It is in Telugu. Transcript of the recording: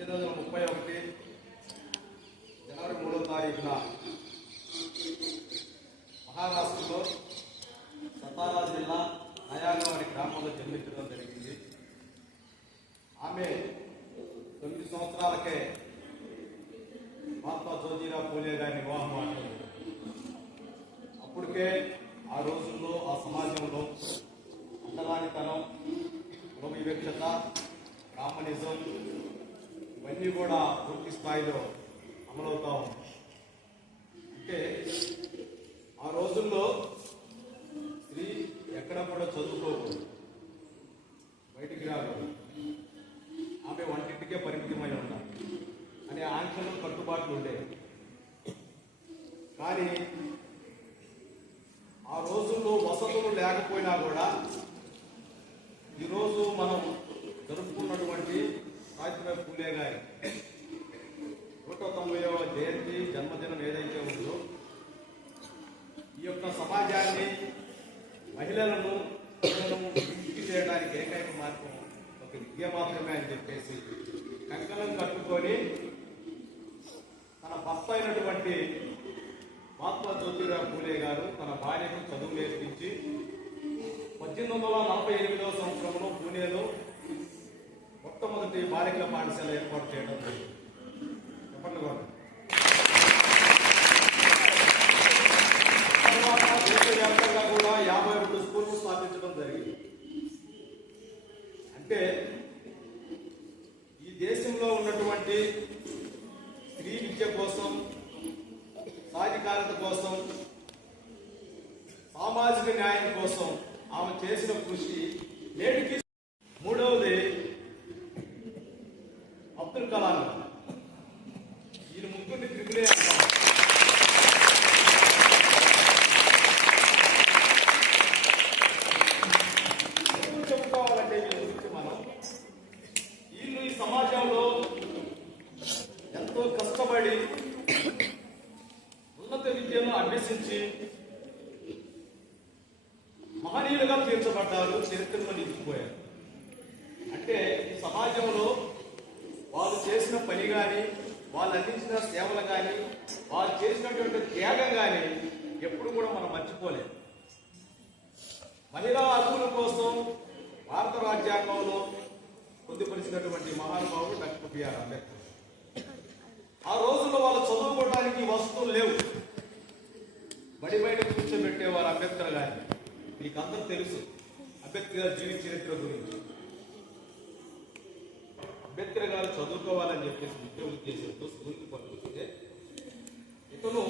పద్దెనిమిది వందల ముప్పై ఒకటి జనవరి మూడో తారీఖున మహారాష్ట్రలో సతారా జిల్లా నయాగవాడి గ్రామంలో జన్మించడం జరిగింది. ఆమె తొమ్మిది సంవత్సరాలకే మహాత్మా జ్యోతిరావు పూలే గారిని వివాహం ఆడింది అప్పటికే ఆ రోజుల్లో ఆ సమాజంలో అంతరానితనం కుల వివక్షత కామనిజం ఇవన్నీ కూడా పూర్తి స్థాయిలో అమలవుతా ఉంది అంటే ఆ రోజుల్లో స్త్రీ ఎక్కడ కూడా చదువుకోకూడదు. బయటికి రాకూడదు. ఆమె వంటింటికే పరిమితమై ఉండాలి. అనే ఆంక్షలు కట్టుబాట్లు ఉండేవి. కానీ ఆ రోజుల్లో వసతులు లేకపోయినా కూడా ఈరోజు మనం సావిత్రిబాయి పూలే గారి. నూట తొంభైవ జయంతి జన్మదినం ఏదైతే ఉందో ఈ యొక్క సమాజాన్ని మహిళలను పిల్లలను ఇంటికి చేయడానికి ఏకైక మార్గం ఒక విద్య మాత్రమే అని చెప్పేసి కంకణం కట్టుకొని తన భర్త అయినటువంటి మహాత్మా జ్యోతిరావు పూలే గారు తన భార్యకు చదువు నేర్పించి పద్దెనిమిది వందల నలభై ఎనిమిదవ సంవత్సరంలో పూణేలో బాలికల పాఠశాల ఏర్పాటు చేయడం జరిగింది. చెప్పండి బాబు. దేశవ్యాప్తంగా కూడా యాభై రెండు స్కూళ్ళు స్థాపించడం జరిగింది. అంటే ఈ దేశంలో ఉన్నటువంటి స్త్రీ విద్య కోసం సాధికారత కోసం సామాజిక న్యాయం కోసం ఆమె చేసిన కృషి నేటికి అబ్దుల్ కలాం గారు. ముగ్గురిని త్రిపులే చెప్పుకోవాలంటే వీళ్ళ గురించి మనం వీళ్ళు ఈ సమాజంలో ఎంతో కష్టపడి ఉన్నత విద్యను అభ్యసించి మహనీయులుగా తీర్చబడ్డారు చరిత్రలో నిలిచిపోయారు అంటే ఈ సమాజంలో చేసిన పని కానీ వాళ్ళు అందించిన సేవలు కానీ వాళ్ళు చేసినటువంటి త్యాగం కానీ ఎప్పుడు కూడా మనం మర్చిపోలేము మహిళా హక్కుల కోసం భారత రాజ్యాంగంలో పొందుపరిచినటువంటి మహానుభావుడు డాక్టర్ బిఆర్ అంబేద్కర్. ఆ రోజుల్లో వాళ్ళు చదువుకోవడానికి వస్తువులు లేవు. బడి బయట కూర్చోబెట్టేవారు అంబేద్కర్ గారిని. మీకు అందరూ తెలుసు అంబేద్కర్ గారి జీవిత చరిత్ర గురించి. అంబేద్కర్ గారు చదువుకోవాలని చెప్పేసి ముఖ్య ఉద్దేశంతో స్కూల్కి పంపిస్తే ఇతను